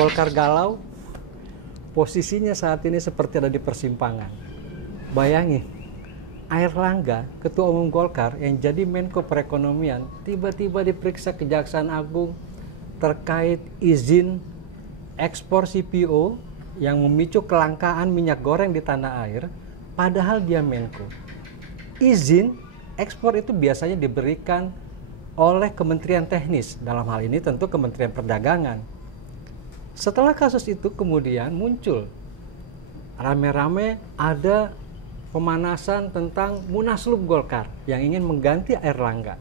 Golkar galau, posisinya saat ini seperti ada di persimpangan. Bayangin, Airlangga, Ketua Umum Golkar yang jadi Menko Perekonomian, tiba-tiba diperiksa Kejaksaan Agung terkait izin ekspor CPO yang memicu kelangkaan minyak goreng di tanah air, padahal dia Menko. Izin ekspor itu biasanya diberikan oleh Kementerian Teknis, dalam hal ini tentu Kementerian Perdagangan. Setelah kasus itu kemudian muncul rame-rame ada pemanasan tentang Munaslup Golkar yang ingin mengganti Airlangga.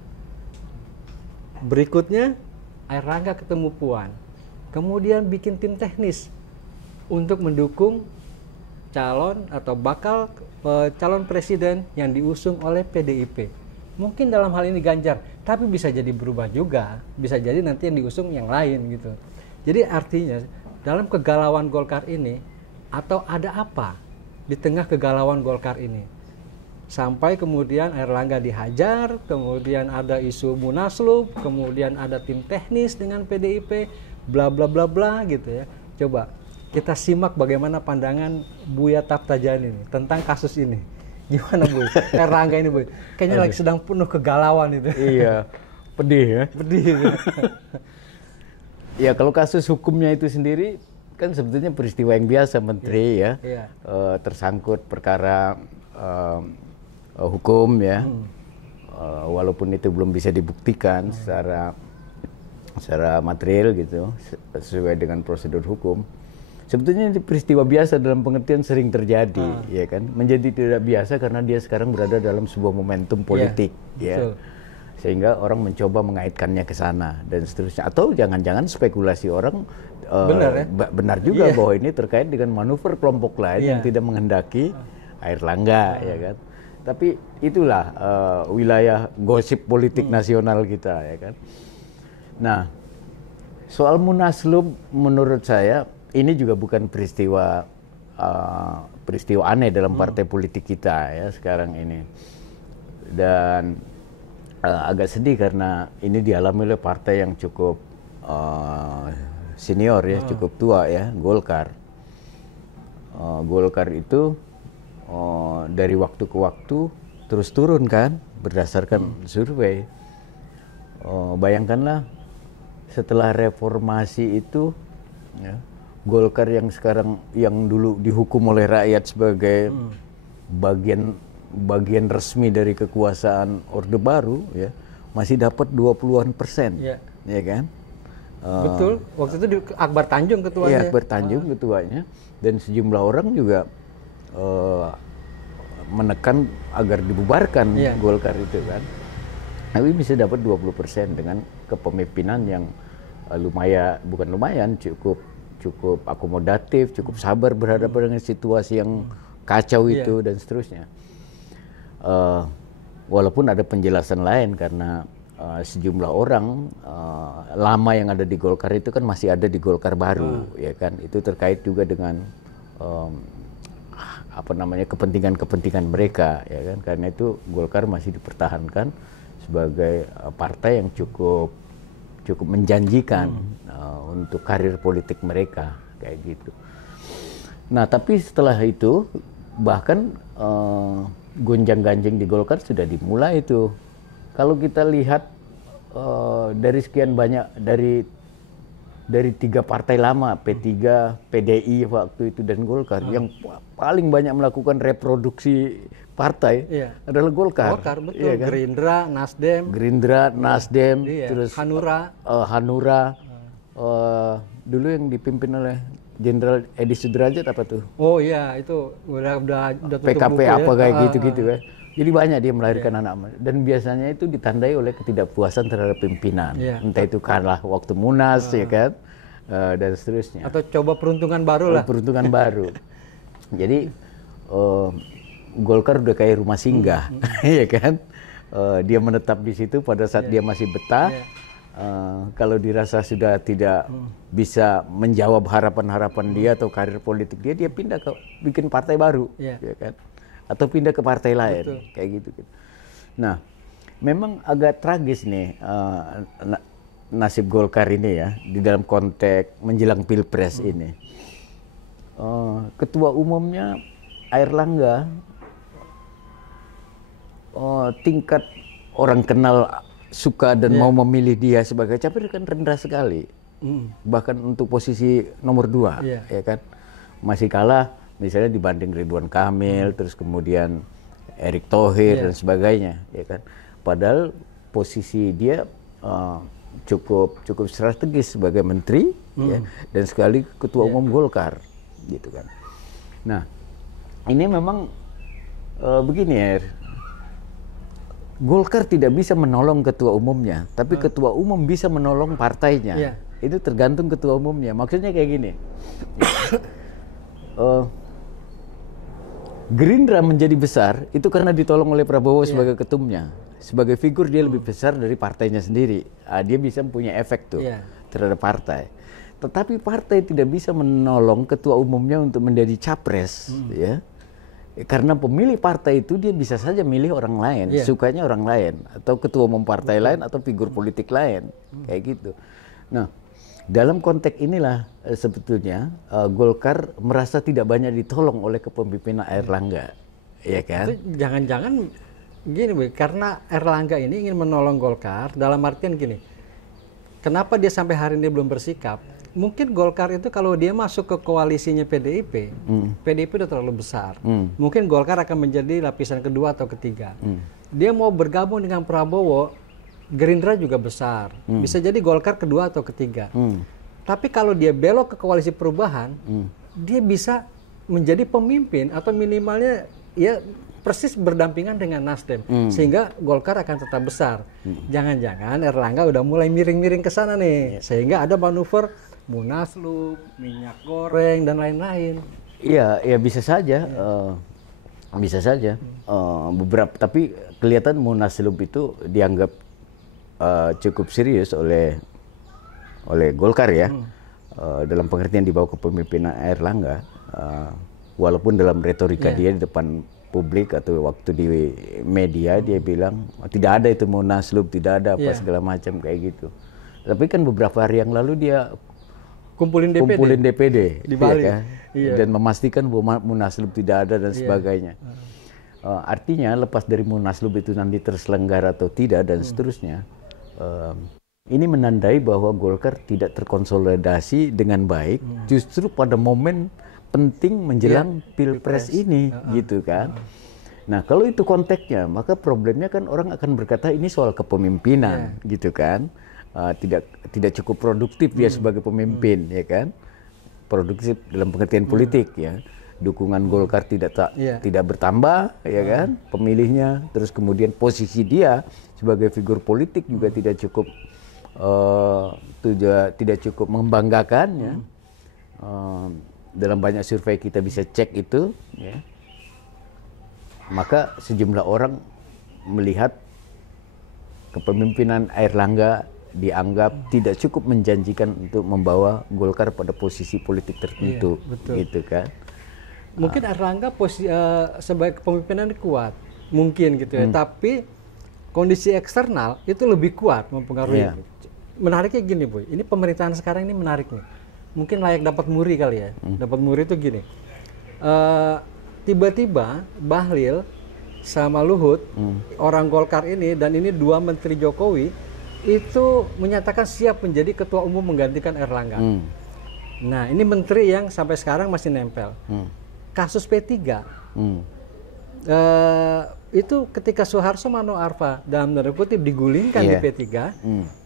Berikutnya Airlangga ketemu Puan, kemudian bikin tim teknis untuk mendukung calon atau bakal calon presiden yang diusung oleh PDIP. Mungkin dalam hal ini Ganjar, tapi bisa jadi berubah juga, bisa jadi nanti yang diusung yang lain gitu. Jadi artinya dalam kegalauan Golkar ini, atau ada apa di tengah kegalauan Golkar ini, sampai kemudian Airlangga dihajar, kemudian ada isu Munaslup, kemudian ada tim teknis dengan PDIP, bla bla bla bla gitu ya. Coba kita simak bagaimana pandangan Buya Taptajani nih tentang kasus ini. Gimana Bu? Airlangga ini Bu, kayaknya lagi sedang penuh kegalauan itu. Iya, pedih ya. Pedih. Ya kalau kasus hukumnya itu sendiri kan sebetulnya peristiwa yang biasa, Menteri tersangkut perkara hukum ya, walaupun itu belum bisa dibuktikan secara material gitu sesuai dengan prosedur hukum. Sebetulnya ini peristiwa biasa dalam pengertian sering terjadi, ya kan? Menjadi tidak biasa karena dia sekarang berada dalam sebuah momentum politik, ya. Sehingga orang mencoba mengaitkannya ke sana dan seterusnya. Atau jangan-jangan spekulasi orang benar juga bahwa ini terkait dengan manuver kelompok lain yang tidak menghendaki Airlangga, ya kan? Tapi itulah wilayah gosip politik nasional kita, ya kan? Nah, soal Munaslup menurut saya ini juga bukan peristiwa aneh dalam partai politik kita ya sekarang ini. Dan agak sedih karena ini dialami oleh partai yang cukup senior ya, cukup tua ya, Golkar. Golkar itu dari waktu ke waktu terus turun kan berdasarkan survei. Bayangkanlah setelah reformasi itu ya, Golkar yang sekarang yang dulu dihukum oleh rakyat sebagai bagian resmi dari kekuasaan Orde Baru ya masih dapat 20-an%, ya kan? Betul, waktu itu Akbar Tanjung ketuanya. Iya, Akbar Tanjung ketuanya, dan sejumlah orang juga menekan agar dibubarkan Golkar itu kan. Tapi bisa dapat 20% dengan kepemimpinan yang cukup akomodatif, cukup sabar berhadapan dengan situasi yang kacau itu dan seterusnya. Walaupun ada penjelasan lain karena sejumlah orang lama yang ada di Golkar itu kan masih ada di Golkar baru, ya kan? Itu terkait juga dengan kepentingan mereka, ya kan? Karena itu Golkar masih dipertahankan sebagai partai yang cukup menjanjikan untuk karir politik mereka kayak gitu. Nah, tapi setelah itu bahkan gonjang-ganjing di Golkar sudah dimulai itu. Kalau kita lihat dari sekian banyak dari tiga partai lama, P3, PDI waktu itu dan Golkar, yang paling banyak melakukan reproduksi partai adalah Golkar. Golkar betul. Iya, kan? Gerindra, Nasdem, terus Hanura, dulu yang dipimpin oleh Jenderal Edi Sudrajat apa tuh? Oh iya, itu udah PKP apa kayak gitu-gitu kan. Jadi banyak dia melahirkan anak, dan biasanya itu ditandai oleh ketidakpuasan terhadap pimpinan. Entah itu kalah waktu Munas ya kan, dan seterusnya. Atau coba peruntungan baru lah. Peruntungan baru. Jadi Golkar udah kayak rumah singgah, ya kan. Dia menetap di situ pada saat dia masih betah. Kalau dirasa sudah tidak bisa menjawab harapan-harapan dia atau karir politik dia pindah ke bikin partai baru, ya kan, atau pindah ke partai lain, kayak gitu. Nah, memang agak tragis nih nasib Golkar ini ya di dalam konteks menjelang Pilpres ini. Ketua umumnya Airlangga, tingkat orang kenal suka dan mau memilih dia sebagai capres kan rendah sekali. Bahkan untuk posisi nomor 2 ya kan masih kalah misalnya dibanding Ridwan Kamil, terus kemudian Erick Thohir dan sebagainya ya kan. Padahal posisi dia cukup strategis sebagai menteri ya, dan sekali ketua umum Golkar gitu kan. Nah ini memang begini ya, Golkar tidak bisa menolong ketua umumnya, tapi ketua umum bisa menolong partainya. Itu tergantung ketua umumnya. Maksudnya kayak gini. Gerindra menjadi besar itu karena ditolong oleh Prabowo sebagai ketumnya. Sebagai figur dia lebih besar dari partainya sendiri. Dia bisa punya efek tuh terhadap partai. Tetapi partai tidak bisa menolong ketua umumnya untuk menjadi capres, ya. Karena pemilih partai itu dia bisa saja milih orang lain, sukanya orang lain, atau ketua umum partai lain, atau figur politik lain, kayak gitu. Nah, dalam konteks inilah sebetulnya Golkar merasa tidak banyak ditolong oleh kepemimpinan Airlangga, ya kan? Jangan-jangan gini, Bu, karena Airlangga ini ingin menolong Golkar dalam artian gini. Kenapa dia sampai hari ini belum bersikap? Mungkin Golkar itu kalau dia masuk ke koalisinya PDIP, PDIP udah terlalu besar. Mungkin Golkar akan menjadi lapisan kedua atau ketiga. Dia mau bergabung dengan Prabowo, Gerindra juga besar. Bisa jadi Golkar kedua atau ketiga. Tapi kalau dia belok ke koalisi perubahan, dia bisa menjadi pemimpin atau minimalnya ya persis berdampingan dengan Nasdem, sehingga Golkar akan tetap besar. Jangan-jangan Airlangga udah mulai miring-miring ke sana nih, sehingga ada manuver Munaslup, minyak goreng dan lain-lain. Iya, ya bisa saja, bisa saja. Beberapa, tapi kelihatan Munaslup itu dianggap cukup serius oleh Golkar ya, dalam pengertian di bawah kepemimpinan Airlangga, walaupun dalam retorika dia di depan publik atau waktu di media dia bilang tidak ada itu Munaslup, tidak ada apa segala macam kayak gitu. Tapi kan beberapa hari yang lalu dia kumpulin DPD di Bali ya kan? Dan memastikan bahwa Munaslup tidak ada dan sebagainya. Artinya lepas dari Munaslup itu nanti terselenggara atau tidak dan seterusnya, ini menandai bahwa Golkar tidak terkonsolidasi dengan baik justru pada momen penting menjelang Pilpres ini gitu kan. Nah kalau itu konteksnya maka problemnya kan orang akan berkata ini soal kepemimpinan gitu kan. Tidak cukup produktif dia sebagai pemimpin ya kan, produktif dalam pengertian politik ya, dukungan Golkar tidak bertambah ya kan pemilihnya, terus kemudian posisi dia sebagai figur politik juga tidak cukup membanggakan ya. Dalam banyak survei kita bisa cek itu ya, maka sejumlah orang melihat kepemimpinan Airlangga dianggap tidak cukup menjanjikan untuk membawa Golkar pada posisi politik tertentu, gitu kan? Mungkin Airlangga sebagai kepemimpinan kuat, mungkin gitu ya. Tapi kondisi eksternal itu lebih kuat mempengaruhi. Menariknya gini, Bu. Ini pemerintahan sekarang ini menarik nih. Mungkin layak dapat muri kali ya. Dapat muri itu gini. Tiba-tiba Bahlil sama Luhut, orang Golkar ini dan ini dua menteri Jokowi itu menyatakan siap menjadi ketua umum menggantikan Airlangga. Nah, ini menteri yang sampai sekarang masih nempel. Kasus P3 itu ketika Soeharto Mano Arfa dalam tanda kutip digulingkan di P3,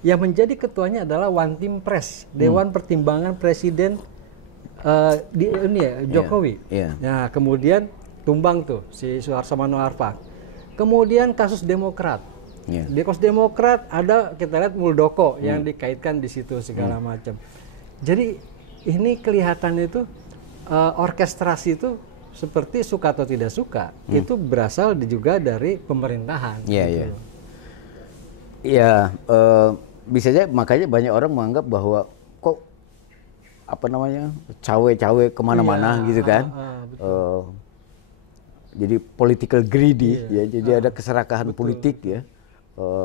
yang menjadi ketuanya adalah One Team Press, Dewan Pertimbangan Presiden Jokowi. Nah, kemudian tumbang tuh si Soeharto Mano Arfa. Kemudian kasus Demokrat. Di kasus Demokrat ada kita lihat Muldoko yang dikaitkan di situ segala macam. Jadi ini kelihatan itu orkestrasi itu seperti suka atau tidak suka itu berasal juga dari pemerintahan. Iya, bisa aja makanya banyak orang menganggap bahwa kok cawe-cawe kemana-mana gitu kan. Jadi political greedy ya, jadi ada keserakahan politik ya.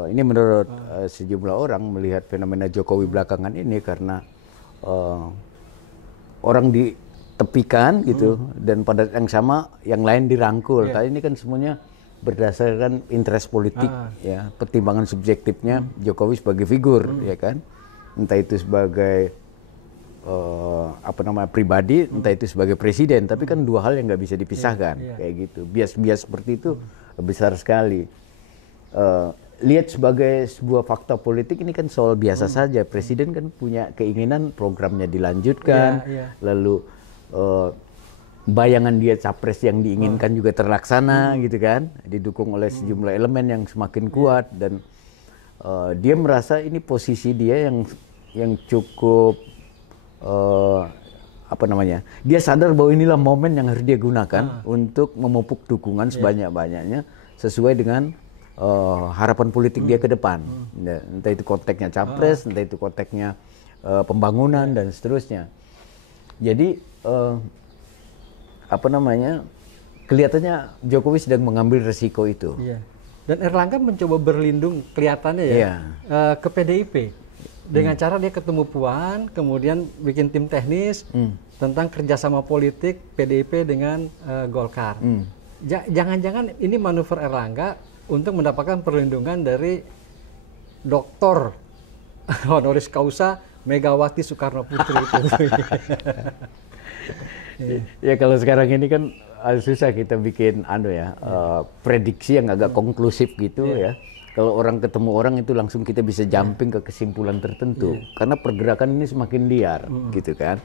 ini menurut sejumlah orang melihat fenomena Jokowi belakangan ini karena orang ditepikan gitu dan pada yang sama yang lain dirangkul. Tapi ini kan semuanya berdasarkan interest politik ya, pertimbangan subjektifnya Jokowi sebagai figur ya kan, entah itu sebagai pribadi, entah itu sebagai presiden, tapi kan dua hal yang nggak bisa dipisahkan kayak gitu. Bias-bias seperti itu besar sekali. Lihat sebagai sebuah fakta politik ini kan soal biasa saja. Presiden kan punya keinginan programnya dilanjutkan, lalu bayangan dia capres yang diinginkan juga terlaksana gitu kan, didukung oleh sejumlah elemen yang semakin kuat dan dia merasa ini posisi dia yang cukup dia sadar bahwa inilah momen yang harus dia gunakan untuk memupuk dukungan sebanyak-banyaknya sesuai dengan harapan politik dia ke depan. Entah itu konteksnya capres, entah itu konteksnya pembangunan dan seterusnya. Jadi kelihatannya Jokowi sedang mengambil resiko itu. Dan Erlangga mencoba berlindung kelihatannya ke PDIP. Dengan cara dia ketemu Puan, kemudian bikin tim teknis tentang kerjasama politik PDIP dengan Golkar. Jangan-jangan ini manuver Erlangga untuk mendapatkan perlindungan dari Doktor honoris causa Megawati Soekarno Putri itu. Ya kalau sekarang ini kan susah kita bikin prediksi yang agak konklusif gitu ya. Kalau orang ketemu orang itu langsung kita bisa jumping ke kesimpulan tertentu karena pergerakan ini semakin liar gitu kan.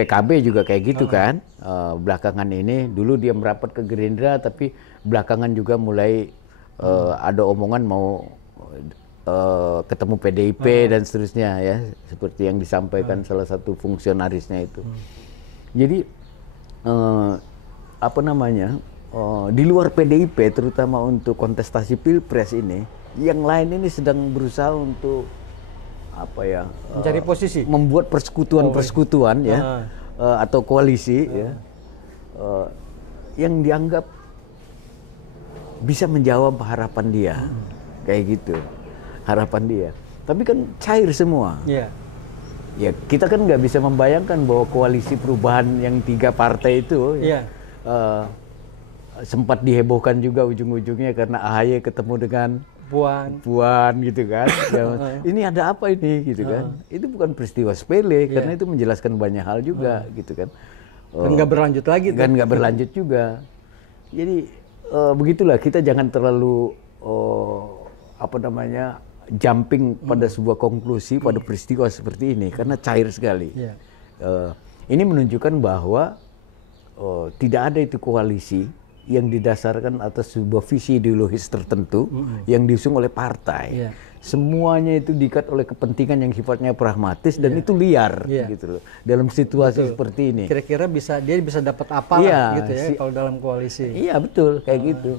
PKB juga kayak gitu kan. Belakangan ini dulu dia merapat ke Gerindra tapi belakangan juga mulai ada omongan mau ketemu PDIP dan seterusnya ya, seperti yang disampaikan salah satu fungsionarisnya itu. Jadi di luar PDIP terutama untuk kontestasi Pilpres ini, yang lain ini sedang berusaha untuk mencari posisi, membuat persekutuan atau koalisi yang dianggap bisa menjawab harapan dia kayak gitu, harapan dia. Tapi kan cair semua. Ya kita kan nggak bisa membayangkan bahwa koalisi perubahan yang 3 partai itu sempat dihebohkan juga ujung-ujungnya karena AHY ketemu dengan Puan gitu kan. Ini ada apa ini gitu kan. Itu bukan peristiwa sepele karena itu menjelaskan banyak hal juga gitu kan. Dan nggak berlanjut lagi. Kan nggak berlanjut juga. Jadi begitulah, kita jangan terlalu jumping pada sebuah konklusi pada peristiwa seperti ini karena cair sekali. Ini menunjukkan bahwa tidak ada itu koalisi yang didasarkan atas sebuah visi ideologis tertentu yang diusung oleh partai. Semuanya itu diikat oleh kepentingan yang sifatnya pragmatis dan itu liar gitu loh. Dalam situasi seperti ini. Kira-kira dia bisa dapat apa gitu ya kalau dalam koalisi. Iya betul kayak gitu.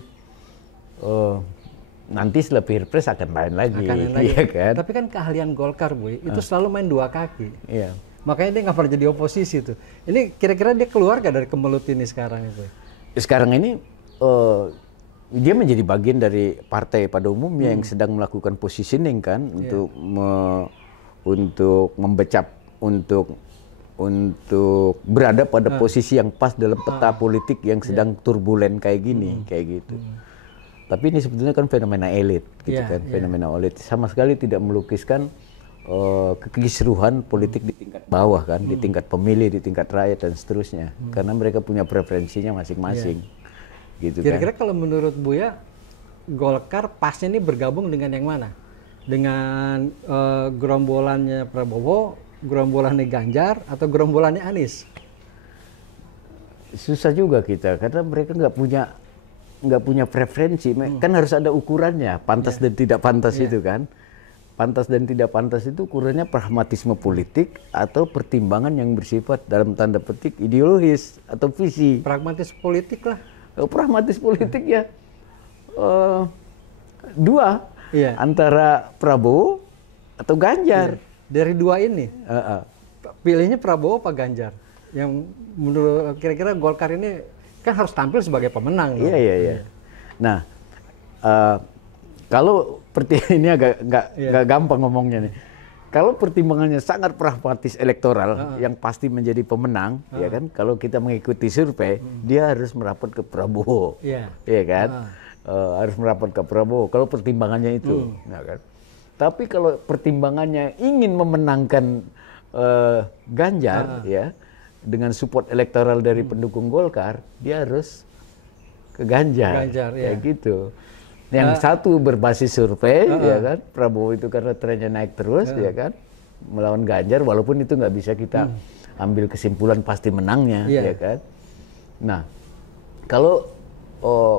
Nanti setelah Pilpres akan lain lagi. Iya kan? Tapi kan keahlian Golkar, Bu, itu selalu main 2 kaki. Makanya dia nggak pernah jadi oposisi tuh. Ini kira-kira dia keluar gak dari kemelut ini sekarang itu? Sekarang ini dia menjadi bagian dari partai pada umumnya yang sedang melakukan positioning kan untuk membecap, untuk berada pada posisi yang pas dalam peta politik yang sedang turbulen kayak gini, kayak gitu. Tapi ini sebetulnya kan fenomena elit, gitu kan, fenomena elit sama sekali tidak melukiskan kekisruhan politik di tingkat bawah kan, di tingkat pemilih, di tingkat rakyat dan seterusnya, karena mereka punya preferensinya masing-masing, gitu. Kira-kira kalau menurut Buya, Golkar pasnya ini bergabung dengan yang mana? Dengan gerombolannya Prabowo, gerombolannya Ganjar, atau gerombolannya Anies? Susah juga kita, karena mereka nggak punya preferensi, kan harus ada ukurannya, pantas dan tidak pantas itu kan. Pantas dan tidak pantas itu ukurannya pragmatisme politik atau pertimbangan yang bersifat dalam tanda petik ideologis atau visi. Pragmatis politik lah. Pragmatis politik ya 2 antara Prabowo atau Ganjar. Dari 2 ini, pilihnya Prabowo apa Ganjar? Yang menurut kira-kira Golkar ini kan harus tampil sebagai pemenang. Iya. Nah, Kalau ini agak nggak gampang ngomongnya nih. Kalau pertimbangannya sangat pragmatis elektoral yang pasti menjadi pemenang, ya kan? Kalau kita mengikuti survei, dia harus merapat ke Prabowo, ya kan? Harus merapat ke Prabowo. Kalau pertimbangannya itu, ya kan? Tapi kalau pertimbangannya ingin memenangkan Ganjar, ya, dengan support elektoral dari pendukung Golkar, dia harus ke Ganjar, kayak gitu. Yang satu berbasis survei, ya kan, Prabowo itu karena trennya naik terus, ya kan, melawan Ganjar, walaupun itu nggak bisa kita ambil kesimpulan pasti menangnya, ya kan. Nah, kalau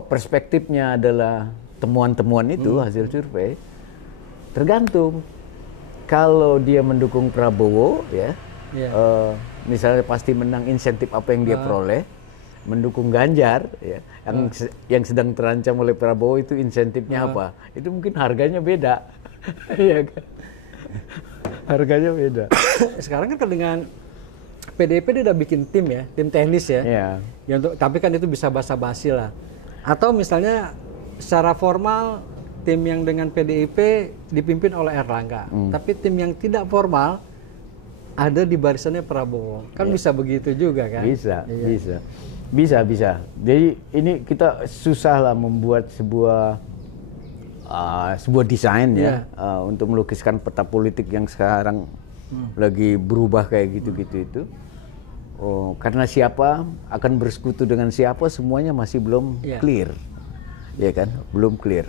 perspektifnya adalah temuan-temuan itu hasil survei, tergantung. Kalau dia mendukung Prabowo, ya, misalnya pasti menang, insentif apa yang dia peroleh. Mendukung Ganjar, ya, yang sedang terancam oleh Prabowo itu insentifnya apa? Itu mungkin harganya beda, ya kan? Harganya beda. Sekarang kan dengan PDIP dia udah bikin tim ya, tim teknis ya. Ya tapi kan itu bisa basa-basi lah. Atau misalnya secara formal tim yang dengan PDIP dipimpin oleh Erlangga, tapi tim yang tidak formal ada di barisannya Prabowo. Kan bisa begitu juga kan? Bisa. Jadi ini kita susah lah membuat sebuah desain ya untuk melukiskan peta politik yang sekarang lagi berubah kayak gitu-gitu itu. Karena siapa akan bersekutu dengan siapa semuanya masih belum clear, ya kan? Belum clear.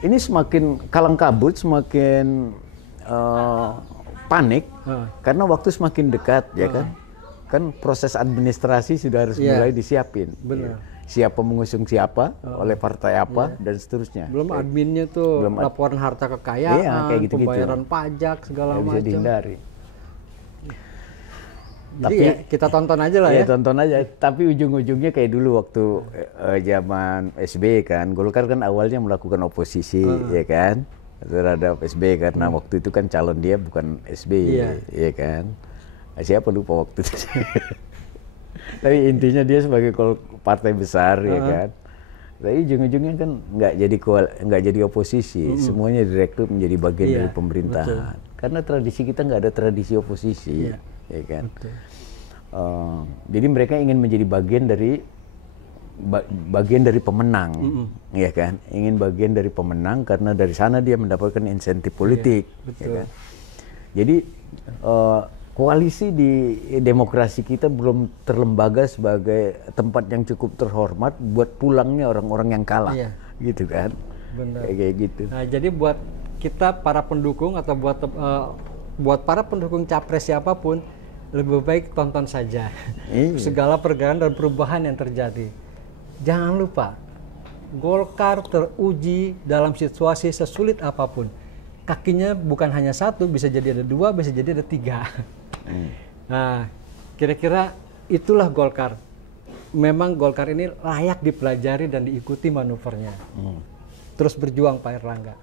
Ini semakin kalang kabut, semakin panik karena waktu semakin dekat, ya kan? Kan proses administrasi sudah harus mulai disiapin. Benar. Siapa mengusung siapa, oleh partai apa, dan seterusnya. Belum adminnya tuh, laporan harta kekayaan, kayak pembayaran pajak, segala macam. Bisa dihindari. Jadi ya, kita tonton aja lah ya. Tonton aja. Tapi ujung-ujungnya kayak dulu waktu zaman SBY kan, Golkar kan awalnya melakukan oposisi, ya kan, terhadap SBY karena waktu itu kan calon dia bukan SBY, ya kan. Siapa lupa waktu itu. Tapi intinya dia sebagai partai besar, ya kan. Tapi ujung-ujungnya kan nggak jadi oposisi, semuanya direkrut menjadi bagian dari pemerintahan. Karena tradisi kita nggak ada tradisi oposisi, ya kan. Jadi mereka ingin menjadi bagian dari pemenang, ya kan. Ingin bagian dari pemenang karena dari sana dia mendapatkan insentif politik, ya kan. Jadi koalisi di demokrasi kita belum terlembaga sebagai tempat yang cukup terhormat buat pulangnya orang-orang yang kalah, gitu kan. Benar. Kayak gitu. Nah, jadi buat kita para pendukung atau buat para pendukung capres siapapun, lebih baik tonton saja segala pergerakan dan perubahan yang terjadi. Jangan lupa, Golkar teruji dalam situasi sesulit apapun. Kakinya bukan hanya satu, bisa jadi ada dua, bisa jadi ada tiga. Nah, kira-kira itulah Golkar. Memang Golkar ini layak dipelajari dan diikuti manuvernya. Terus berjuang Pak Erlangga.